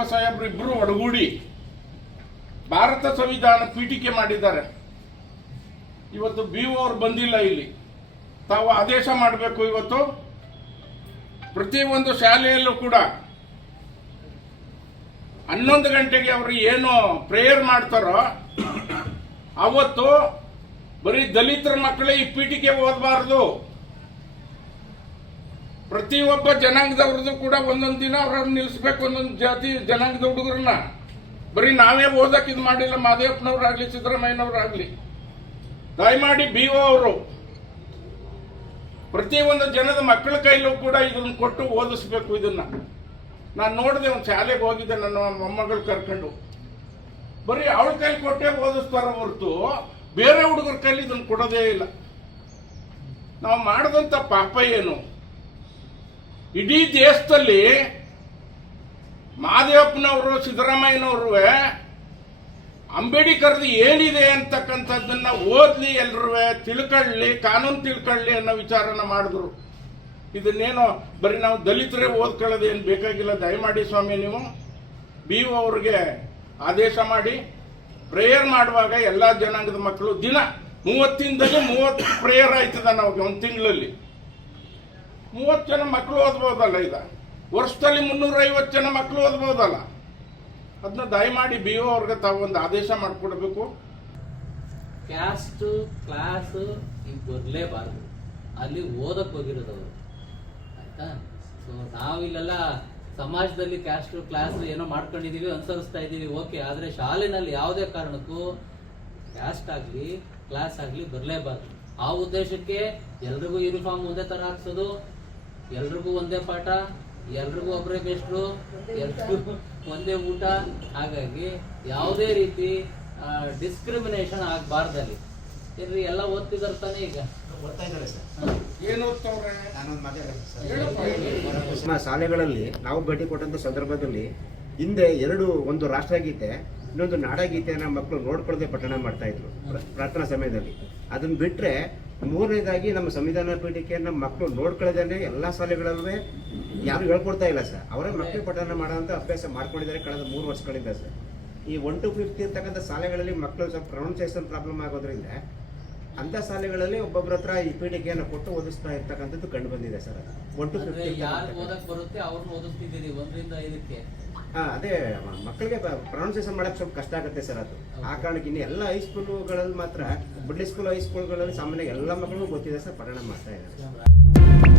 ಯಡಿಯೂರಪ್ಪ ಸಾಹೇಬ್ರು ಇಬ್ಬರು ಒಡಗೂಡಿ ಭಾರತ ಸಂವಿಧಾನ ಪೀಠಿಕೆ ಮಾಡಿದ್ದಾರೆ. ಇವತ್ತು ಬಿ ಅವರು ಬಂದಿಲ್ಲ ಇಲ್ಲಿ. ತಾವು ಆದೇಶ ಮಾಡಬೇಕು ಇವತ್ತು. ಪ್ರತಿಯೊಂದು ಶಾಲೆಯಲ್ಲೂ ಕೂಡ ಹನ್ನೊಂದು ಗಂಟೆಗೆ ಅವರು ಏನು ಪ್ರೇಯರ್ ಮಾಡ್ತಾರೋ, ಅವತ್ತು ಬರೀ ದಲಿತರ ಮಕ್ಕಳೇ ಈ ಪೀಠಿಕೆ ಓದಬಾರದು. ಪ್ರತಿಯೊಬ್ಬ ಜನಾಂಗದವ್ರದ್ದು ಕೂಡ ಒಂದೊಂದು ದಿನ ಅವ್ರನ್ನ ನಿಲ್ಲಿಸ್ಬೇಕು ಒಂದೊಂದು ಜಾತಿ ಜನಾಂಗದ ಹುಡುಗರನ್ನ. ಬರೀ ನಾವೇ ಓದಕ್ಕೆ ಇದು ಮಾಡಿಲ್ಲ ಮಾದೇವಪ್ಪನವ್ರಾಗ್ಲಿ ಸಿದ್ದರಾಮಯ್ಯನವ್ರಾಗ್ಲಿ ದಯಮಾಡಿ ಬಿ ಒ ಅವರು. ಪ್ರತಿಯೊಂದು ಜನದ ಮಕ್ಕಳ ಕೈಲೂ ಕೂಡ ಇದನ್ನು ಕೊಟ್ಟು ಓದಿಸ್ಬೇಕು ಇದನ್ನ. ನಾನು ನೋಡಿದೆ ಒಂದು ಶಾಲೆಗೆ ಹೋಗಿದ್ದೆ ನನ್ನ ಮೊಮ್ಮಗಳು ಕರ್ಕೊಂಡು. ಬರೀ ಅವಳ ಕೈಲಿ ಕೊಟ್ಟೆ ಓದಿಸ್ತಾರ ಹೊರತು ಬೇರೆ ಹುಡುಗರ ಕೈಲಿ ಇದನ್ನು ಕೊಡೋದೇ ಇಲ್ಲ. ನಾವು ಮಾಡಿದಂಥ ಪಾಪ ಏನು? ಇಡೀ ದೇಶದಲ್ಲಿ ಮಹಾದೇವಪ್ಪನವರು ಸಿದ್ದರಾಮಯ್ಯನವರು ಅಂಬೇಡ್ಕರ್ದು ಏನಿದೆ ಅಂತಕ್ಕಂಥದ್ದನ್ನ ಓದ್ಲಿ ಎಲ್ರೂ ತಿಳ್ಕೊಳ್ಳಿ, ಕಾನೂನು ತಿಳ್ಕೊಳ್ಳಿ ಅನ್ನೋ ವಿಚಾರನ ಮಾಡಿದ್ರು. ಇದನ್ನೇನೋ ಬರೀ ನಾವು ದಲಿತರೇ ಓದ್ಕೊಳ್ಳೋದು ಏನು ಬೇಕಾಗಿಲ್ಲ, ದಯಮಾಡಿ ಸ್ವಾಮಿ ನೀವು. ಬಿ ಒ ಅವ್ರಿಗೆ ಆದೇಶ ಮಾಡಿ, ಪ್ರೇಯರ್ ಮಾಡುವಾಗ ಎಲ್ಲ ಜನಾಂಗದ ಮಕ್ಕಳು ದಿನ ಮೂವತ್ತಿಂದಲೂ ಮೂವತ್ತು ಪ್ರೇಯರ್ ಆಯ್ತದ ನಾವು ಒಂದು ತಿಂಗಳಲ್ಲಿ. ಮೂವತ್ತು ಜನ ಮಕ್ಕಳು ಓದ್ಬೋದಲ್ಲ ಈಗ? ವರ್ಷದಲ್ಲಿ ಮುನ್ನೂರ ಐವತ್ತು ಜನ ಮಕ್ಕಳು ಓದ್ಬೋದಲ್ಲ? ಅದನ್ನ ದಯಮಾಡಿ ಬಿ ಒ ಅವ್ರಿಗೆ ತಾವು ಒಂದು ಆದೇಶ ಮಾಡಿಕೊಡ್ಬೇಕು. ಕ್ಯಾಸ್ಟ್ ಕ್ಲಾಸ್ ಬರಲೇಬಾರ್ದು ಅಲ್ಲಿ ಓದಕ್ಕೆ ಹೋಗಿರೋದವರು. ಆಯ್ತಾ? ಸೊ ನಾವಿಲ್ಲೆಲ್ಲ ಸಮಾಜದಲ್ಲಿ ಕ್ಯಾಸ್ಟ್ ಕ್ಲಾಸ್ ಏನೋ ಮಾಡ್ಕೊಂಡಿದೀವಿ, ಅನುಸರಿಸ್ತಾ ಇದ್ದೀವಿ ಓಕೆ. ಆದ್ರೆ ಶಾಲೆನಲ್ಲಿ ಯಾವುದೇ ಕಾರಣಕ್ಕೂ ಕ್ಯಾಸ್ಟ್ ಆಗಲಿ ಕ್ಲಾಸ್ ಆಗಲಿ ಬರಲೇಬಾರ್ದು. ಆ ಉದ್ದೇಶಕ್ಕೆ ಎಲ್ರಿಗೂ ಯೂನಿಫಾರ್ಮ್ ಒಂದೇ ತರ ಹಾಕ್ಸೋದು ಎಲ್ರಿಗೂ ಒಂದೇ ಪಾಠ ಎಲ್ರಿಗೂ ಒಬ್ಬರೇ ಗೆಸ್ಟ್ರು ಎಲ್ರಿಗೂ ಒಂದೇ ಊಟ. ಹಾಗಾಗಿ ಯಾವುದೇ ರೀತಿ ಡಿಸ್ಕ್ರಿಮಿನೇಷನ್ ಆಗಬಾರ್ದಲ್ಲಿ. ಇಲ್ರಿ ಎಲ್ಲ ಓದ್ತಿದಾರ ತಾನೇ ಈಗ. ನಮ್ಮ ಶಾಲೆಗಳಲ್ಲಿ ನಾವು ಭೇಟಿ ಕೊಟ್ಟಂತ ಸಂದರ್ಭದಲ್ಲಿ ಹಿಂದೆ ಎರಡು ಒಂದು ರಾಷ್ಟ್ರಗೀತೆ ಇನ್ನೊಂದು ನಾಡಗೀತೆಯನ್ನ ಮಕ್ಕಳು ನೋಡ್ಕೊಳ್ಳದೆ ಪಠಣ ಮಾಡ್ತಾ ಇದ್ರು. ಪ್ರಾರ್ಥನಾ ಸಮಯದಲ್ಲಿ. ಅದನ್ನ ಬಿಟ್ರೆ ಮೂರನೇದಾಗಿ ನಮ್ಮ ಸಂವಿಧಾನ ಪೀಠಿಕೆಯನ್ನ ಮಕ್ಕಳು ನೋಡ್ಕೊಳ್ಳದೇನೆ ಎಲ್ಲ ಶಾಲೆಗಳಲ್ಲೂ ಯಾರು ಹೇಳ್ಕೊಡ್ತಾ ಇಲ್ಲ ಸರ್. ಅವರೇ ಮಕ್ಕಳು ಪಠಣ ಮಾಡೋಂಥ ಅಭ್ಯಾಸ ಮಾಡ್ಕೊಂಡಿದ್ದಾರೆ ಕಳೆದ ಮೂರು ವರ್ಷಗಳಿಂದ ಸರ್. ಈ ಒನ್ ಟು ಫಿಫ್ಟಿ ಇರ್ತಕ್ಕಂಥ ಶಾಲೆಗಳಲ್ಲಿ ಮಕ್ಕಳು ಸ್ವಲ್ಪ ಪ್ರೊನೌನ್ಸಿಯೇಷನ್ ಪ್ರಾಬ್ಲಮ್ ಆಗೋದ್ರಿಂದ ಅಂಥ ಶಾಲೆಗಳಲ್ಲಿ ಒಬ್ಬೊಬ್ಬರ ಹತ್ರ ಈ ಪೀಠಿಕೆಯನ್ನು ಕೊಟ್ಟು ಓದಿಸ್ತಾ ಇರ್ತಕ್ಕಂಥದ್ದು ಕಂಡು ಬಂದಿದೆ ಸರ್ ಒನ್ ಟು ಫಿಫ್ಟಿ ಹಾ ಅದೇ ಮಕ್ಕಳಿಗೆ ಪ್ರೊನೌನ್ಸಿಯೇಷನ್ ಮಾಡಕ್ ಸ್ವಲ್ಪ ಕಷ್ಟ ಆಗುತ್ತೆ ಸರ್ ಅದು. ಆ ಕಾರಣಕ್ಕೆ ಇನ್ನು ಎಲ್ಲ ಹೈಸ್ಕೂಲ್ಗಳಲ್ಲಿ ಮಾತ್ರ ಮಿಡ್ಲ್ ಸ್ಕೂಲ್ ಹೈಸ್ಕೂಲ್ಗಳಲ್ಲಿ ಸಾಮಾನ್ಯ ಎಲ್ಲ ಮಕ್ಕಳಿಗೂ ಗೊತ್ತಿದೆ ಸರ್ ಪರಿಣಾಮ ಮಾಡ್ತಾ ಇದ್ದಾರೆ